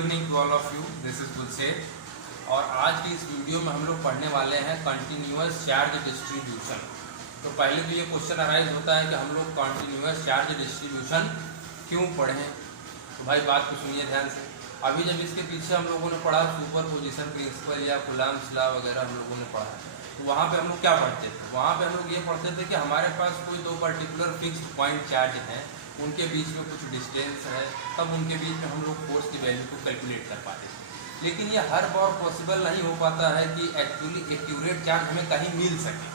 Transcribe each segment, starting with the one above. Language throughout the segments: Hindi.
Evening to all of you, this is गुलसेट। और आज की इस वीडियो में हम लोग पढ़ने वाले हैं कंटिन्यूअस चार्ज डिस्ट्रीब्यूशन। तो पहले तो ये क्वेश्चन अराइज होता है कि हम लोग कंटिन्यूअस चार्ज डिस्ट्रीब्यूशन क्यों पढ़ें। तो भाई बात को सुनिए ध्यान से। अभी जब इसके पीछे हम लोगों ने पढ़ा सुपर पोजिशन प्रिंसिपल या कूलम्ब्स लॉ वगैरह हम लोगों ने पढ़ा, तो वहाँ पे हम लोग क्या पढ़ते थे? वहाँ पे हम लोग ये पढ़ते थे कि हमारे पास कोई दो पर्टिकुलर फिक्स्ड पॉइंट चार्ज हैं, उनके बीच में कुछ डिस्टेंस है, तब उनके बीच में हम लोग फोर्स की वैल्यू को कैलकुलेट कर पाते थे। लेकिन ये हर बार पॉसिबल नहीं हो पाता है कि एक्चुअली एक्यूरेट चार्ज हमें कहीं मिल सके।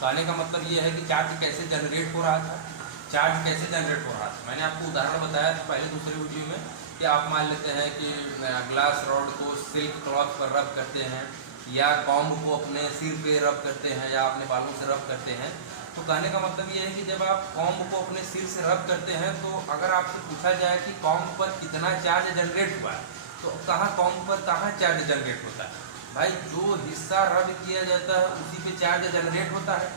कहने का मतलब ये है कि चार्ज कैसे जनरेट हो रहा था, चार्ज कैसे जनरेट हो रहा था। मैंने आपको उदाहरण बताया था पहले दूसरे वीडियो में कि आप मान लेते हैं कि ग्लास रॉड को सिल्क क्लॉथ पर रब करते हैं, या कॉम्ब को अपने सिर पे रब करते हैं, या अपने बालों से रब करते हैं। तो कहने का मतलब ये है कि जब आप कॉम्ब को अपने सिर से रब करते हैं, तो अगर आपसे पूछा जाए कि कॉम्ब पर कितना चार्ज जनरेट हुआ है, तो कहाँ कॉम्ब पर कहाँ चार्ज जनरेट होता है? भाई जो हिस्सा रब किया जाता है उसी पे चार्ज जनरेट होता है।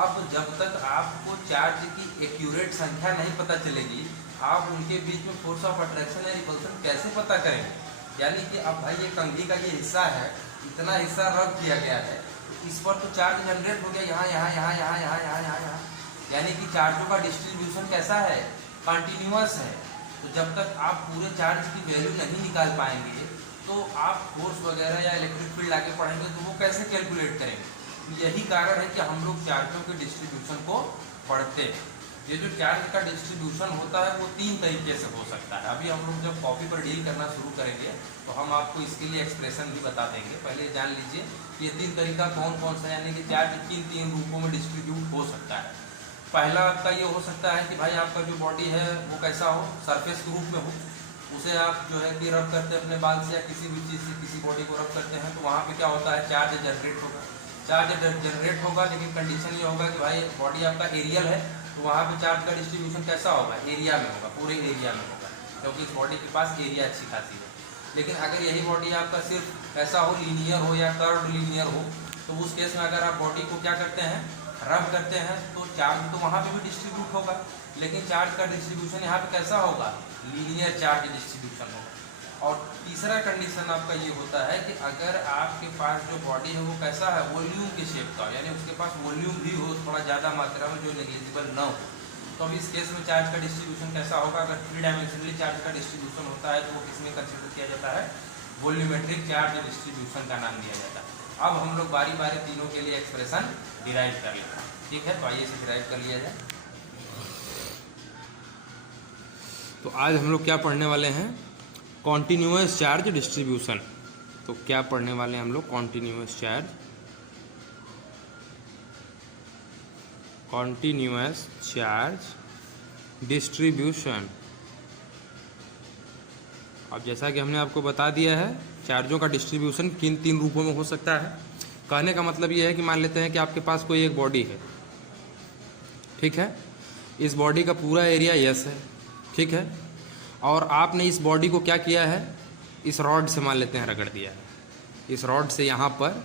अब जब तक आपको चार्ज की एक्यूरेट संख्या नहीं पता चलेगी, आप उनके बीच में फोर्स ऑफ अट्रैक्शन या रिपल्सन कैसे पता करेंगे? यानी कि अब भाई ये कंघी का ये हिस्सा है, इतना हिस्सा रब किया गया है, तो इस पर तो चार्ज जनरेट हो गया, यहाँ यहाँ यहाँ यहाँ यहाँ यहाँ यहाँ यहाँ। यानी कि चार्जों का डिस्ट्रीब्यूशन कैसा है? कंटिन्यूअस है। तो जब तक आप पूरे चार्ज की वैल्यू नहीं निकाल पाएंगे, तो आप फोर्स वगैरह या इलेक्ट्रिक फील्ड आके पढ़ेंगे तो वो कैसे कैलकुलेट करेंगे? यही कारण है कि हम लोग चार्जों के डिस्ट्रीब्यूशन को पढ़ते हैं। ये जो चार्ज का डिस्ट्रीब्यूशन होता है वो तीन तरीके से हो सकता है। अभी हम लोग जब कॉपी पर डील करना शुरू करेंगे तो हम आपको इसके लिए एक्सप्रेशन भी बता देंगे। पहले जान लीजिए कि ये तीन तरीका कौन कौन सा, यानी कि चार्ज किन तीन रूपों में डिस्ट्रीब्यूट हो सकता है। पहला आपका ये हो सकता है कि भाई आपका जो बॉडी है वो कैसा हो, सरफेस के रूप में हो। उसे आप जो है कि रब करते हैं अपने बाल से या किसी भी चीज़ से किसी बॉडी को रब करते हैं, तो वहाँ पे क्या होता है? चार्ज जनरेट होगा। चार्ज जनरेट होगा, लेकिन कंडीशन ये होगा कि भाई बॉडी आपका एरियल है, तो वहाँ पे चार्ज का डिस्ट्रीब्यूशन कैसा होगा? एरिया में होगा, पूरे एरिया में होगा, क्योंकि इस बॉडी के पास एरिया अच्छी खासी है। लेकिन अगर यही बॉडी आपका सिर्फ ऐसा हो, लीनियर हो या कर्व्ड लीनियर हो, तो उस केस में अगर आप बॉडी को क्या करते हैं? रब करते हैं, तो चार्ज तो वहाँ पे भी डिस्ट्रीब्यूट होगा, लेकिन चार्ज का डिस्ट्रीब्यूशन यहाँ पे कैसा होगा? लीनियर चार्ज डिस्ट्रीब्यूशन होगा। और तीसरा कंडीशन आपका ये होता है कि अगर आपके पास जो बॉडी है वो कैसा है? वॉल्यूम के शेप का, यानी उसके पास वॉल्यूम भी हो थोड़ा ज़्यादा मात्रा में, जो नेग्लिजिबल ना हो, तो अब इस केस में चार्ज का डिस्ट्रीब्यूशन कैसा होगा? अगर थ्री डायमेंशनली चार्ज का डिस्ट्रीब्यूशन होता है तो वो किसमें कंसिडर किया जाता है? वॉल्यूमेट्रिक चार्ज डिस्ट्रीब्यूशन का नाम दिया जाता है। अब हम लोग बारी बारी तीनों के लिए एक्सप्रेशन डिराइव कर लेते हैं, ठीक है? तो आइए इसे डिराइव कर लिया जाए। तो आज हम लोग क्या पढ़ने वाले हैं? Continuous charge distribution. तो क्या पढ़ने वाले हैं हम लोग? Continuous charge distribution. अब जैसा कि हमने आपको बता दिया है, चार्जों का डिस्ट्रीब्यूशन किन तीन रूपों में हो सकता है। कहने का मतलब ये है कि मान लेते हैं कि आपके पास कोई एक बॉडी है, ठीक है? इस बॉडी का पूरा एरिया यस है, ठीक है? और आपने इस बॉडी को क्या किया है? इस रॉड से मान लेते हैं रगड़ दिया है, इस रॉड से यहाँ पर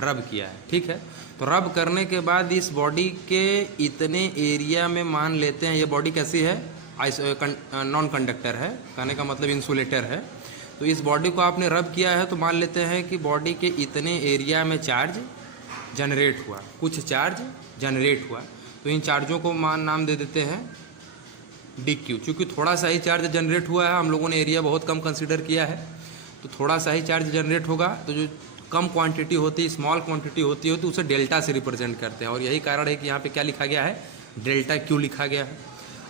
रब किया है, ठीक है? तो रब करने के बाद इस बॉडी के इतने एरिया में मान लेते हैं ये बॉडी कैसी है? नॉन कंडक्टर है, कहने का मतलब इंसुलेटर है। तो इस बॉडी को आपने रब किया है, तो मान लेते हैं कि बॉडी के इतने एरिया में चार्ज जनरेट हुआ, कुछ चार्ज जनरेट हुआ। तो इन चार्जों को नाम दे देते हैं DQ। चूँकि थोड़ा सा ही चार्ज जनरेट हुआ है, हम लोगों ने एरिया बहुत कम कंसिडर किया है, तो थोड़ा सा ही चार्ज जनरेट होगा, तो जो कम क्वांटिटी होती है, स्मॉल क्वांटिटी होती है, तो उसे डेल्टा से रिप्रेजेंट करते हैं। और यही कारण है कि यहाँ पे क्या लिखा गया है? डेल्टा Q लिखा गया है।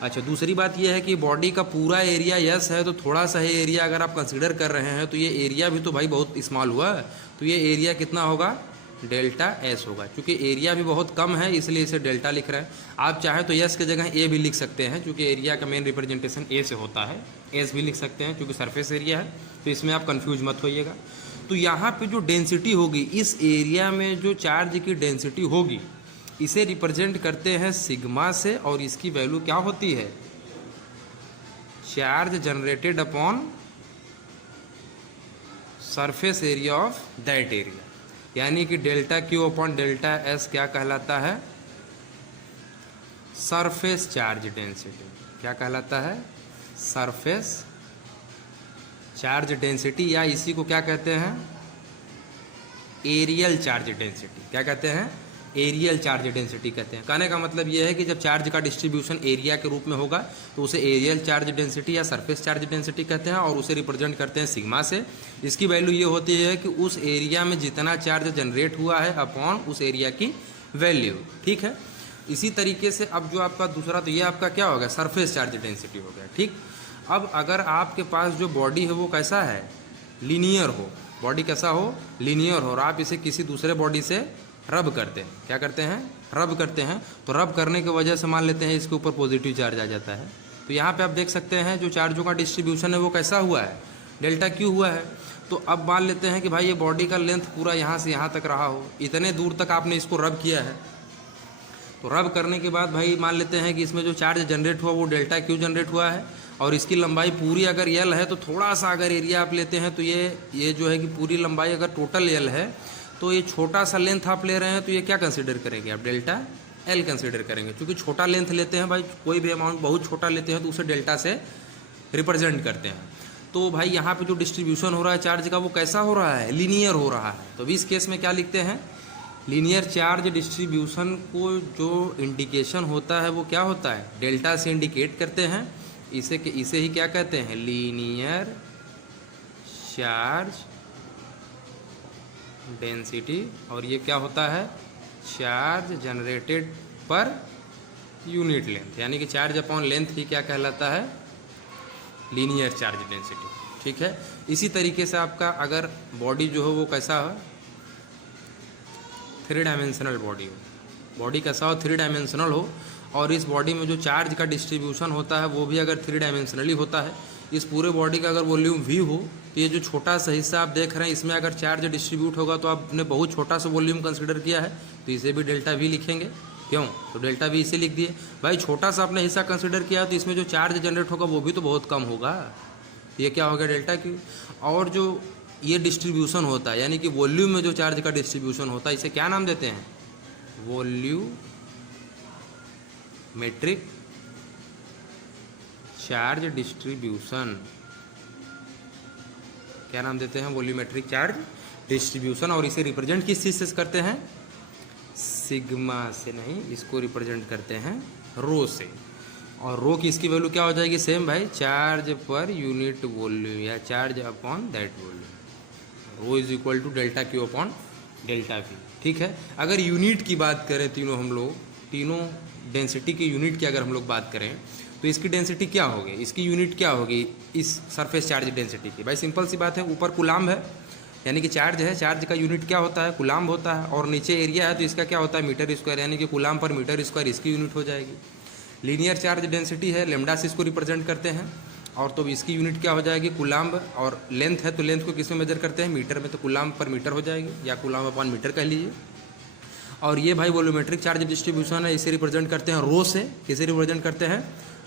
अच्छा, दूसरी बात यह है कि बॉडी का पूरा एरिया यस है, तो थोड़ा सा ही एरिया अगर आप कंसिडर कर रहे हैं, तो ये एरिया भी तो भाई बहुत स्मॉल हुआ, तो ये एरिया कितना होगा? डेल्टा S होगा। क्योंकि एरिया भी बहुत कम है, इसलिए इसे डेल्टा लिख रहे हैं। आप चाहें तो यस की जगह A भी लिख सकते हैं, क्योंकि एरिया का मेन रिप्रेजेंटेशन A से होता है। S भी लिख सकते हैं क्योंकि सरफेस एरिया है, तो इसमें आप कंफ्यूज मत होइएगा। तो यहाँ पे जो डेंसिटी होगी, इस एरिया में जो चार्ज की डेंसिटी होगी, इसे रिप्रेजेंट करते हैं सिग्मा से, और इसकी वैल्यू क्या होती है? Charge generated upon surface area of that area. यानी कि delta Q upon delta S क्या कहलाता है? Surface charge density. क्या कहलाता है? सरफेस चार्ज डेंसिटी, या इसी को क्या कहते हैं, एरियल चार्ज डेंसिटी। क्या कहते हैं, एरियल चार्ज डेंसिटी कहते हैं। कहने का मतलब ये है कि जब चार्ज का डिस्ट्रीब्यूशन एरिया के रूप में होगा तो उसे एरियल चार्ज डेंसिटी या सरफेस चार्ज डेंसिटी कहते हैं, और उसे रिप्रेजेंट करते हैं सिग्मा से। इसकी वैल्यू ये होती है कि उस एरिया में जितना चार्ज जनरेट हुआ है अपॉन उस एरिया की वैल्यू। ठीक है, इसी तरीके से अब जो आपका दूसरा, तो ये आपका क्या हो गया, सरफेस चार्ज डेंसिटी हो गया। ठीक, अब अगर आपके पास जो बॉडी है वो कैसा है, लीनियर हो, बॉडी कैसा हो, लीनियर हो, और आप इसे किसी दूसरे बॉडी से रब करते हैं, क्या करते हैं, रब करते हैं, तो रब करने की वजह से मान लेते हैं इसके ऊपर पॉजिटिव चार्ज आ जाता है। तो यहाँ पे आप देख सकते हैं जो चार्जों का डिस्ट्रीब्यूशन है वो कैसा हुआ है, डेल्टा क्यू हुआ है। तो अब मान लेते हैं कि भाई ये बॉडी का लेंथ पूरा यहाँ से यहाँ तक रहा हो, इतने दूर तक आपने इसको रब किया है। तो रब करने के बाद भाई मान लेते हैं कि इसमें जो चार्ज जनरेट हुआ वो डेल्टा क्यू जनरेट हुआ है, और इसकी लंबाई पूरी अगर यल है तो थोड़ा सा अगर एरिया आप लेते हैं तो ये जो है कि पूरी लंबाई अगर टोटल यल है तो ये छोटा सा लेंथ आप ले रहे हैं, तो ये क्या कंसीडर करेंगे आप, डेल्टा एल कंसीडर करेंगे। क्योंकि छोटा लेंथ लेते हैं भाई, कोई भी अमाउंट बहुत छोटा लेते हैं तो उसे डेल्टा से रिप्रेजेंट करते हैं। तो भाई यहाँ पे जो डिस्ट्रीब्यूशन हो रहा है चार्ज का वो कैसा हो रहा है, लीनियर हो रहा है। तो इस केस में क्या लिखते हैं, लीनियर चार्ज डिस्ट्रीब्यूशन को जो इंडिकेशन होता है वो क्या होता है, डेल्टा से इंडिकेट करते हैं। इसे ही क्या कहते हैं, लीनियर चार्ज डेंसिटी। और ये क्या होता है, charge generated per unit length, यानी कि चार्ज अपॉन लेंथ ही क्या कहलाता है, लीनियर चार्ज डेंसिटी। ठीक है, इसी तरीके से आपका अगर बॉडी जो हो वो कैसा हो, 3 डायमेंशनल बॉडी हो, बॉडी कैसा हो, 3 डायमेंशनल हो, और इस बॉडी में जो चार्ज का डिस्ट्रीब्यूशन होता है वो भी अगर 3 डायमेंशनली होता है। इस पूरे बॉडी का अगर वॉल्यूम v हो तो ये जो छोटा सा हिस्सा आप देख रहे हैं इसमें अगर चार्ज डिस्ट्रीब्यूट होगा तो आपने बहुत छोटा सा वॉल्यूम कंसिडर किया है, तो इसे भी डेल्टा v लिखेंगे। क्यों, तो डेल्टा v इसे लिख दिए भाई, छोटा सा आपने हिस्सा कंसिडर किया तो इसमें जो चार्ज जनरेट होगा वो भी तो बहुत कम होगा, ये क्या हो गया, डेल्टा q। और जो ये डिस्ट्रीब्यूशन होता है यानी कि वॉल्यूम में जो चार्ज का डिस्ट्रीब्यूशन होता है इसे क्या नाम देते हैं, वॉल्यूमेट्रिक चार्ज डिस्ट्रीब्यूशन। क्या नाम देते हैं, वॉल्यूमेट्रिक चार्ज डिस्ट्रीब्यूशन। और इसे रिप्रेजेंट किस चीज़ से करते हैं, सिग्मा से नहीं, इसको रिप्रेजेंट करते हैं रो से। और रो की इसकी वैल्यू क्या हो जाएगी, सेम भाई, चार्ज पर यूनिट वॉल्यूम या charge upon that volume. Rho is equal to delta Q upon delta V. ठीक है, अगर यूनिट की बात करें, तीनों डेंसिटी की यूनिट की अगर हम लोग बात करें तो इसकी डेंसिटी क्या होगी, इसकी यूनिट क्या होगी इस सरफेस चार्ज डेंसिटी की। भाई सिंपल सी बात है, ऊपर कुलाम्ब है यानी कि चार्ज है, चार्ज का यूनिट क्या होता है, कुलाम्ब होता है, और नीचे एरिया है तो इसका क्या होता है, मीटर स्क्वायर, यानी कि कुलाम्ब पर मीटर स्क्वायर इसकी यूनिट हो जाएगी। लीनियर चार्ज डेंसिटी है, लेमडा से इसको रिप्रेजेंट करते हैं, और तो इसकी यूनिट क्या हो जाएगी, कुलाम्ब। और लेंथ है तो लेंथ को किस में मेजर करते हैं, मीटर में, तो कुलाम्ब पर मीटर हो जाएगी, या कुलाम्ब अपॉन मीटर कह लीजिए। और ये भाई वॉल्यूमेट्रिक चार्ज डिस्ट्रीब्यूशन है, इसे रिप्रेजेंट करते हैं रो से, किसे रिप्रेजेंट करते हैं,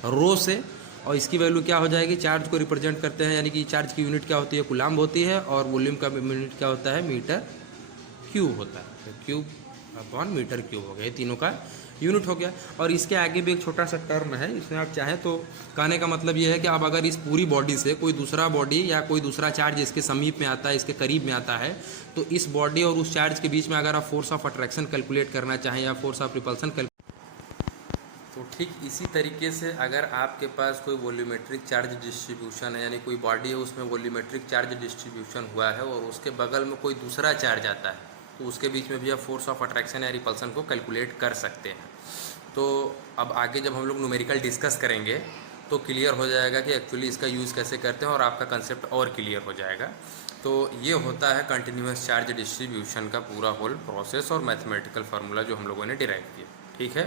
रो से। और इसकी वैल्यू क्या हो जाएगी, चार्ज को रिप्रेजेंट करते हैं, यानी कि चार्ज की यूनिट क्या होती है, कुलाम्ब होती है, और वॉल्यूम का यूनिट क्या होता है, मीटर क्यूब होता है। तो क्यूब अपॉन मीटर क्यूब हो गया, ये तीनों का यूनिट हो गया। और इसके आगे भी एक छोटा सा टर्म है, इसमें आप चाहें तो कहने का मतलब ये है कि आप अगर इस पूरी बॉडी से कोई दूसरा बॉडी या कोई दूसरा चार्ज इसके समीप में आता है, इसके करीब में आता है, तो इस बॉडी और उस चार्ज के बीच में अगर आप फोर्स ऑफ अट्रैक्शन कैलकुलेट करना चाहें या फोर्स ऑफ रिपल्सन तो ठीक इसी तरीके से अगर आपके पास कोई वॉल्यूमेट्रिक चार्ज डिस्ट्रीब्यूशन है, यानी कोई बॉडी है उसमें वॉल्यूमेट्रिक चार्ज डिस्ट्रीब्यूशन हुआ है और उसके बगल में कोई दूसरा चार्ज आता है, तो उसके बीच में भी आप फोर्स ऑफ अट्रैक्शन या रिपल्सन को कैलकुलेट कर सकते हैं। तो अब आगे जब हम लोग न्यूमेरिकल डिस्कस करेंगे तो क्लियर हो जाएगा कि एक्चुअली इसका यूज़ कैसे करते हैं और आपका कंसेप्ट और क्लियर हो जाएगा। तो ये होता है कंटिन्यूस चार्ज डिस्ट्रीब्यूशन का पूरा होल प्रोसेस और मैथमेटिकल फार्मूला जो हम लोगों ने डिराइव किया। ठीक है।